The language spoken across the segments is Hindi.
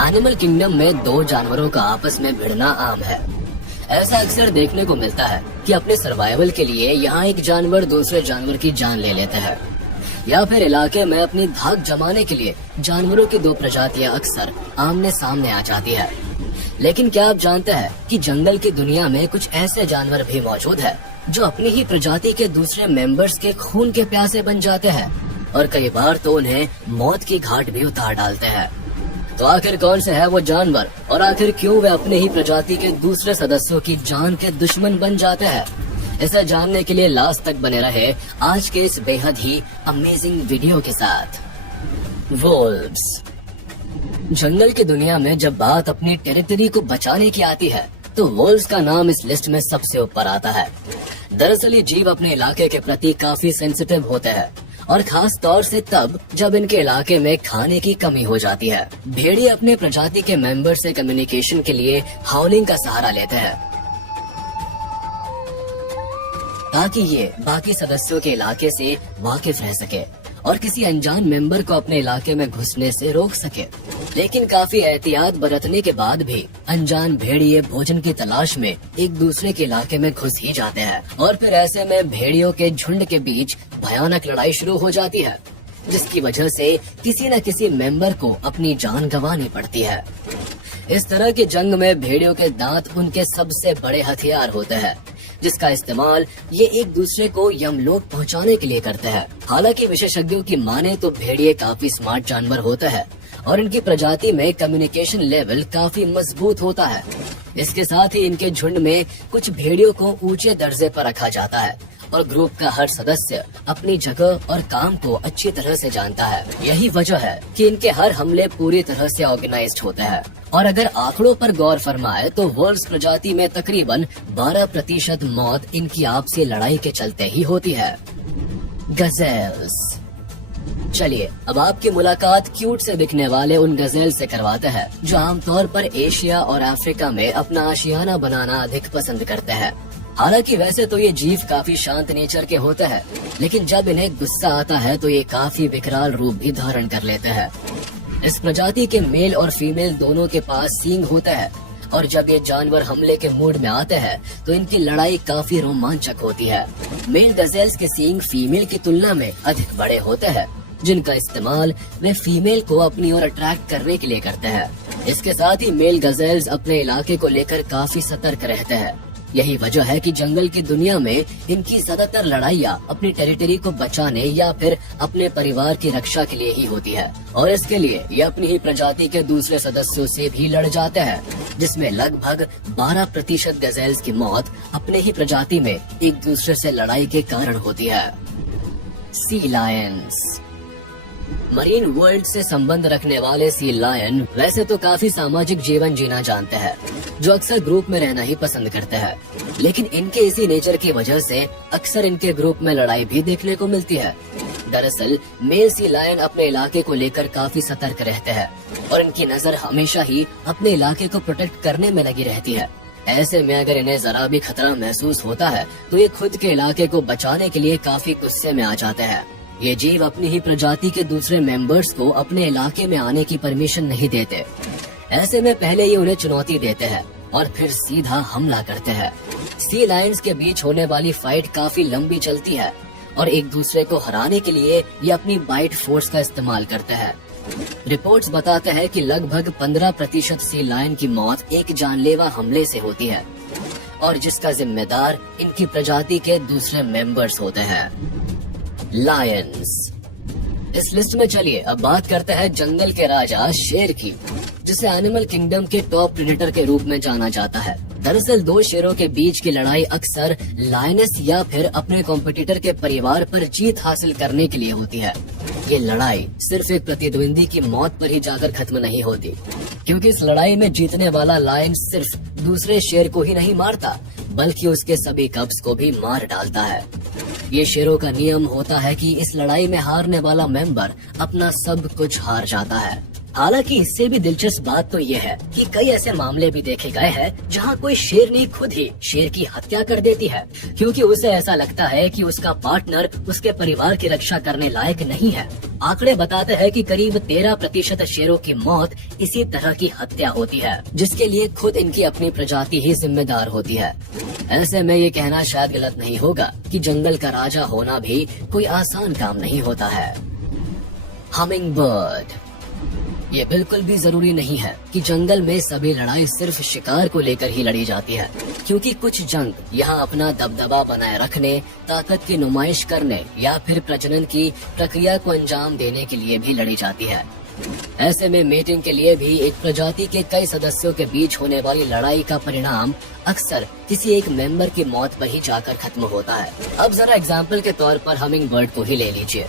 एनिमल किंगडम में दो जानवरों का आपस में भिड़ना आम है। ऐसा अक्सर देखने को मिलता है कि अपने सर्वाइवल के लिए यहाँ एक जानवर दूसरे जानवर की जान ले लेता है, या फिर इलाके में अपनी धाक जमाने के लिए जानवरों की दो प्रजातियां अक्सर आमने सामने आ जाती है। लेकिन क्या आप जानते हैं कि जंगल की दुनिया में कुछ ऐसे जानवर भी मौजूद है जो अपनी ही प्रजाति के दूसरे मेंबर्स के खून के प्यासे बन जाते हैं और कई बार तो उन्हें मौत की घाट भी उतार डालते हैं। तो आखिर कौन से है वो जानवर और आखिर क्यों वे अपने ही प्रजाति के दूसरे सदस्यों की जान के दुश्मन बन जाते हैं, इसे जानने के लिए लास्ट तक बने रहे आज के इस बेहद ही अमेजिंग वीडियो के साथ। वोल्व्स। जंगल की दुनिया में जब बात अपनी टेरिटरी को बचाने की आती है तो वोल्व्स का नाम इस लिस्ट में सबसे ऊपर आता है। दरअसल ये जीव अपने इलाके के प्रति काफी सेंसिटिव होते हैं और खास तौर से तब जब इनके इलाके में खाने की कमी हो जाती है। भेड़िए अपने प्रजाति के मेंबर से कम्युनिकेशन के लिए हाउलिंग का सहारा लेते हैं ताकि ये बाकी सदस्यों के इलाके से वाकिफ रह सके और किसी अनजान मेंबर को अपने इलाके में घुसने से रोक सके। लेकिन काफी एहतियात बरतने के बाद भी अनजान भेड़िए भोजन की तलाश में एक दूसरे के इलाके में घुस ही जाते हैं और फिर ऐसे में भेड़ियों के झुंड के बीच भयानक लड़ाई शुरू हो जाती है, जिसकी वजह से किसी न किसी मेंबर को अपनी जान गंवानी पड़ती है। इस तरह की जंग में भेड़ियों के दांत उनके सबसे बड़े हथियार होते हैं, जिसका इस्तेमाल ये एक दूसरे को यमलोक पहुंचाने के लिए करते हैं। हालांकि विशेषज्ञों की माने तो भेड़िए काफी स्मार्ट जानवर होते हैं और इनकी प्रजाति में कम्युनिकेशन लेवल काफी मजबूत होता है। इसके साथ ही इनके झुंड में कुछ भेड़ियों को ऊंचे दर्जे पर रखा जाता है और ग्रुप का हर सदस्य अपनी जगह और काम को अच्छी तरह से जानता है। यही वजह है कि इनके हर हमले पूरी तरह से ऑर्गेनाइज्ड होते हैं। और अगर आंकड़ों पर गौर फरमाए तो वोल्व्स प्रजाति में तकरीबन 12% मौत इनकी आपसी लड़ाई के चलते ही होती है। गजेल्स। चलिए अब आपकी मुलाकात क्यूट से दिखने वाले उन गजेल से करवाते हैं जो आमतौर पर एशिया और अफ्रीका में अपना आशियाना बनाना अधिक पसंद करते हैं। हालांकि वैसे तो ये जीव काफी शांत नेचर के होते हैं, लेकिन जब इन्हें गुस्सा आता है तो ये काफी विकराल रूप भी धारण कर लेते हैं। इस प्रजाति के मेल और फीमेल दोनों के पास सींग होता है और जब ये जानवर हमले के मूड में आते हैं तो इनकी लड़ाई काफी रोमांचक होती है। मेल गजेल्स के सींग फीमेल की तुलना में अधिक बड़े होते हैं, जिनका इस्तेमाल वे फीमेल को अपनी ओर अट्रैक्ट करने के लिए करते हैं। इसके साथ ही मेल गजेल्स अपने इलाके को लेकर काफी सतर्क रहते हैं। यही वजह है कि जंगल की दुनिया में इनकी ज्यादातर लड़ाइयाँ अपनी टेरिटरी को बचाने या फिर अपने परिवार की रक्षा के लिए ही होती है और इसके लिए ये अपनी ही प्रजाति के दूसरे सदस्यों से भी लड़ जाते हैं, जिसमें लगभग 12% गजेल्स की मौत अपने ही प्रजाति में एक दूसरे से लड़ाई के कारण होती है। सी लायंस। मरीन वर्ल्ड से संबंध रखने वाले सी लायन वैसे तो काफी सामाजिक जीवन जीना जानते हैं, जो अक्सर ग्रुप में रहना ही पसंद करते हैं। लेकिन इनके इसी नेचर की वजह से अक्सर इनके ग्रुप में लड़ाई भी देखने को मिलती है। दरअसल मेल सी लायन अपने इलाके को लेकर काफी सतर्क रहते हैं और इनकी नजर हमेशा ही अपने इलाके को प्रोटेक्ट करने में लगी रहती है। ऐसे में अगर इन्हें जरा भी खतरा महसूस होता है तो ये खुद के इलाके को बचाने के लिए काफी गुस्से में आ जाते हैं। ये जीव अपनी ही प्रजाति के दूसरे मेंबर्स को अपने इलाके में आने की परमिशन नहीं देते। ऐसे में पहले ये उन्हें चुनौती देते हैं और फिर सीधा हमला करते हैं। सी लायंस के बीच होने वाली फाइट काफी लंबी चलती है और एक दूसरे को हराने के लिए ये अपनी बाइट फोर्स का इस्तेमाल करते हैं। रिपोर्ट्स बताते हैं कि लगभग 15% सी लायन की मौत एक जानलेवा हमले से होती है और जिसका जिम्मेदार इनकी प्रजाति के दूसरे मेंबर्स होते हैं। लायंस। इस लिस्ट में चलिए अब बात करते हैं जंगल के राजा शेर की, जिसे एनिमल किंगडम के टॉप प्रेडेटर के रूप में जाना जाता है। दरअसल दो शेरों के बीच की लड़ाई अक्सर लायनेस या फिर अपने कॉम्पिटिटर के परिवार पर जीत हासिल करने के लिए होती है। ये लड़ाई सिर्फ एक प्रतिद्वंदी की मौत पर ही जाकर खत्म नहीं होती, क्योंकि इस लड़ाई में जीतने वाला लायन सिर्फ दूसरे शेर को ही नहीं मारता बल्कि उसके सभी कब्ज को भी मार डालता है। ये शेरों का नियम होता है कि इस लड़ाई में हारने वाला मेंबर अपना सब कुछ हार जाता है हालांकि इससे भी दिलचस्प बात तो ये है कि कई ऐसे मामले भी देखे गए हैं जहां कोई शेरनी खुद ही शेर की हत्या कर देती है, क्योंकि उसे ऐसा लगता है कि उसका पार्टनर उसके परिवार की रक्षा करने लायक नहीं है। आंकड़े बताते हैं कि करीब 13% शेरों की मौत इसी तरह की हत्या होती है, जिसके लिए खुद इनकी अपनी प्रजाति ही जिम्मेदार होती है। ऐसे में ये कहना शायद गलत नहीं होगा कि जंगल का राजा होना भी कोई आसान काम नहीं होता है। Humming bird. ये बिल्कुल भी जरूरी नहीं है कि जंगल में सभी लड़ाई सिर्फ शिकार को लेकर ही लड़ी जाती है, क्योंकि कुछ जंग यहाँ अपना दबदबा बनाए रखने, ताकत की नुमाइश करने या फिर प्रजनन की प्रक्रिया को अंजाम देने के लिए भी लड़ी जाती है। ऐसे में मीटिंग के लिए भी एक प्रजाति के कई सदस्यों के बीच होने वाली लड़ाई का परिणाम अक्सर किसी एक मेंबर की मौत पर ही जाकर खत्म होता है। अब जरा एग्जाम्पल के तौर पर हमिंग बर्ड को ही ले लीजिए,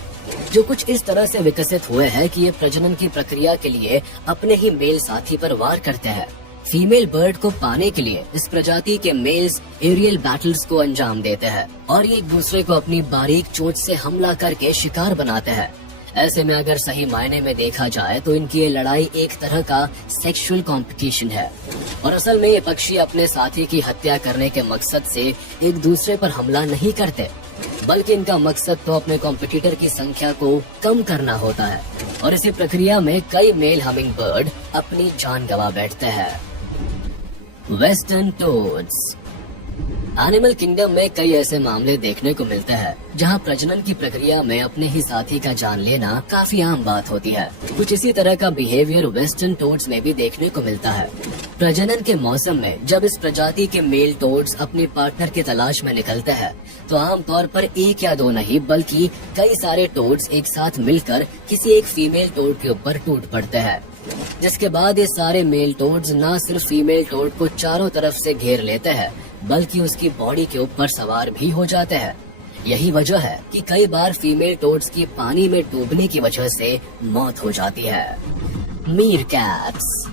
जो कुछ इस तरह से विकसित हुए हैं कि ये प्रजनन की प्रक्रिया के लिए अपने ही मेल साथी पर वार करते हैं। फीमेल बर्ड को पाने के लिए इस प्रजाति के मेल्स एरियल बैटल्स को अंजाम देते हैं और ये एक दूसरे को अपनी बारीक चोंच से हमला करके शिकार बनाते हैं। ऐसे में अगर सही मायने में देखा जाए तो इनकी ये लड़ाई एक तरह का सेक्सुअल कंपटीशन है, और असल में ये पक्षी अपने साथी की हत्या करने के मकसद से एक दूसरे पर हमला नहीं करते, बल्कि इनका मकसद तो अपने कॉम्पिटिटर की संख्या को कम करना होता है। और इसी प्रक्रिया में कई मेल हमिंग बर्ड अपनी जान गंवा बैठते हैं। Western toads. एनिमल किंगडम में कई ऐसे मामले देखने को मिलते हैं जहां प्रजनन की प्रक्रिया में अपने ही साथी का जान लेना काफी आम बात होती है। कुछ इसी तरह का बिहेवियर वेस्टर्न टोड्स में भी देखने को मिलता है। प्रजनन के मौसम में जब इस प्रजाति के मेल टोड्स अपने पार्टनर की तलाश में निकलते हैं तो आमतौर पर एक या दो नहीं बल्कि कई सारे टोड्स एक साथ मिलकर किसी एक फीमेल टोड के ऊपर टूट पड़ते हैं, जिसके बाद ये सारे मेल टोड्स न सिर्फ फीमेल टोड को चारों तरफ से घेर लेते हैं बल्कि उसकी बॉडी के ऊपर सवार भी हो जाते हैं। यही वजह है कि कई बार फीमेल टोड्स की पानी में डूबने की वजह से मौत हो जाती है। मीरकैट्स।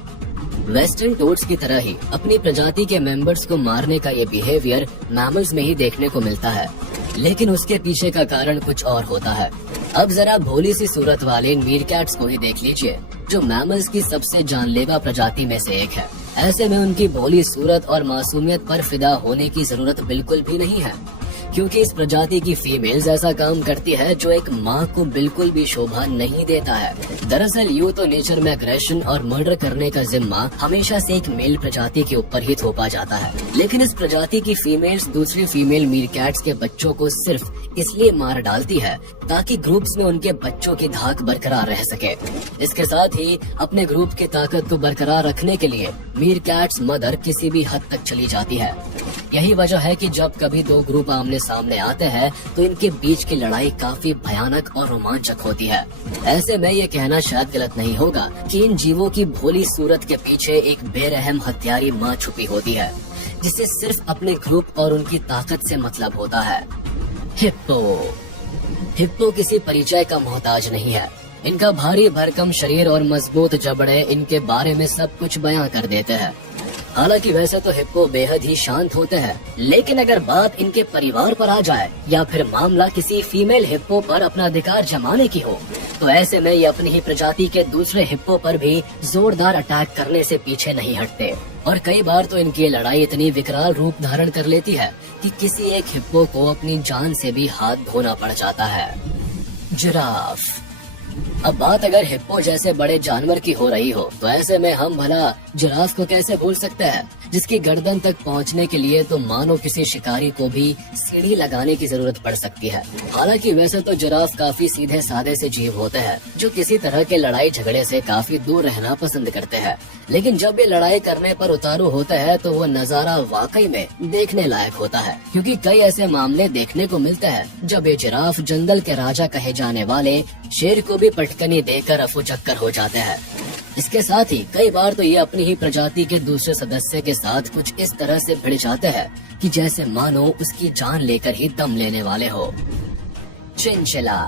वेस्टर्न टोड्स की तरह ही अपनी प्रजाति के मेंबर्स को मारने का ये बिहेवियर मैमल्स में ही देखने को मिलता है, लेकिन उसके पीछे का कारण कुछ और होता है। अब जरा भोली सी सूरत वाले मीरकैट्स को ही देख लीजिए, जो मैमल्स की सबसे जानलेवा प्रजाति में से एक है। ऐसे में उनकी भोली सूरत और मासूमियत पर फिदा होने की जरूरत बिल्कुल भी नहीं है, क्योंकि इस प्रजाति की फीमेल्स ऐसा काम करती है जो एक माँ को बिल्कुल भी शोभा नहीं देता है। दरअसल यूं तो नेचर में अग्रेशन और मर्डर करने का जिम्मा हमेशा से एक मेल प्रजाति के ऊपर ही थोपा जाता है, लेकिन इस प्रजाति की फीमेल्स दूसरी फीमेल मीरकैट्स के बच्चों को सिर्फ इसलिए मार डालती है ताकि ग्रुप्स में उनके बच्चों की धाक बरकरार रह सके। इसके साथ ही अपने ग्रुप की ताकत को बरकरार रखने के लिए मीरकैट्स मदर किसी भी हद तक चली जाती है। यही वजह है कि जब कभी दो ग्रुप आमने सामने आते हैं तो इनके बीच की लड़ाई काफी भयानक और रोमांचक होती है। ऐसे में ये कहना शायद गलत नहीं होगा कि इन जीवों की भोली सूरत के पीछे एक बेरहम हत्यारी माँ छुपी होती है, जिसे सिर्फ अपने ग्रुप और उनकी ताकत से मतलब होता है। हिप्पो। हिप्पो किसी परिचय का मोहताज नहीं है। इनका भारी भरकम शरीर और मजबूत जबड़े इनके बारे में सब कुछ बयां कर देते हैं। हालांकि वैसे तो हिप्पो बेहद ही शांत होते हैं, लेकिन अगर बात इनके परिवार पर आ जाए या फिर मामला किसी फीमेल हिप्पो पर अपना अधिकार जमाने की हो, तो ऐसे में ये अपनी ही प्रजाति के दूसरे हिप्पो पर भी जोरदार अटैक करने से पीछे नहीं हटते। और कई बार तो इनकी लड़ाई इतनी विकराल रूप धारण कर लेती है कि किसी एक हिप्पो को अपनी जान से भी हाथ धोना पड़ जाता है। जिराफ। अब बात अगर हिप्पो जैसे बड़े जानवर की हो रही हो तो ऐसे में हम भला जिराफ को कैसे भूल सकते हैं, जिसकी गर्दन तक पहुंचने के लिए तो मानो किसी शिकारी को भी सीढ़ी लगाने की जरूरत पड़ सकती है। हालांकि वैसे तो जिराफ काफी सीधे साधे से जीव होते हैं जो किसी तरह के लड़ाई झगड़े से काफी दूर रहना पसंद करते हैं, लेकिन जब ये लड़ाई करने पर उतारू होते हैं तो वो नजारा वाकई में देखने लायक होता है, क्योंकि कई ऐसे मामले देखने को मिलते हैं जब ये जिराफ जंगल के राजा कहे जाने वाले शेर को भी पटकनी देकर अफू चक्कर हो जाते हैं। इसके साथ ही कई बार तो ये अपनी ही प्रजाति के दूसरे सदस्य के साथ कुछ इस तरह से भिड़ जाते हैं कि जैसे मानो उसकी जान लेकर ही दम लेने वाले हो। चिंचिला।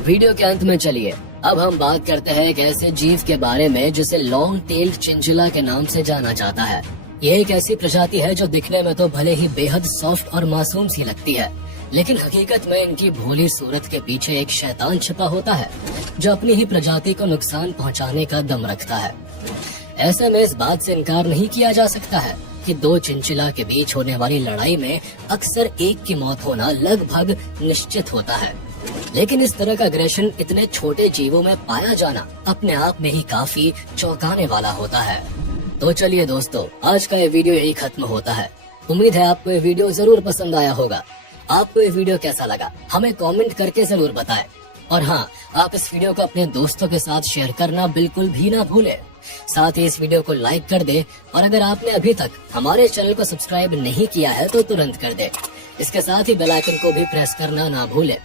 वीडियो के अंत में चलिए अब हम बात करते हैं एक ऐसे जीव के बारे में जिसे लॉन्ग टेल्ड चिंचिला के नाम से जाना जाता है। ये एक ऐसी प्रजाति है जो दिखने में तो भले ही बेहद सॉफ्ट और मासूम सी लगती है, लेकिन हकीकत में इनकी भोली सूरत के पीछे एक शैतान छिपा होता है जो अपनी ही प्रजाति को नुकसान पहुंचाने का दम रखता है। ऐसे में इस बात से इनकार नहीं किया जा सकता है कि दो चिंचिला के बीच होने वाली लड़ाई में अक्सर एक की मौत होना लगभग निश्चित होता है। लेकिन इस तरह का अग्रेशन इतने छोटे जीवों में पाया जाना अपने आप में ही काफी चौंकाने वाला होता है। तो चलिए दोस्तों, आज का ये वीडियो यही खत्म होता है। उम्मीद है आपको ये वीडियो जरूर पसंद आया होगा। आपको ये वीडियो कैसा लगा हमें कमेंट करके जरूर बताएं। और हाँ, आप इस वीडियो को अपने दोस्तों के साथ शेयर करना बिल्कुल भी ना भूलें। साथ ही इस वीडियो को लाइक कर दे और अगर आपने अभी तक हमारे चैनल को सब्सक्राइब नहीं किया है तो तुरंत कर दे। इसके साथ ही बेल आइकन को भी प्रेस करना ना भूलें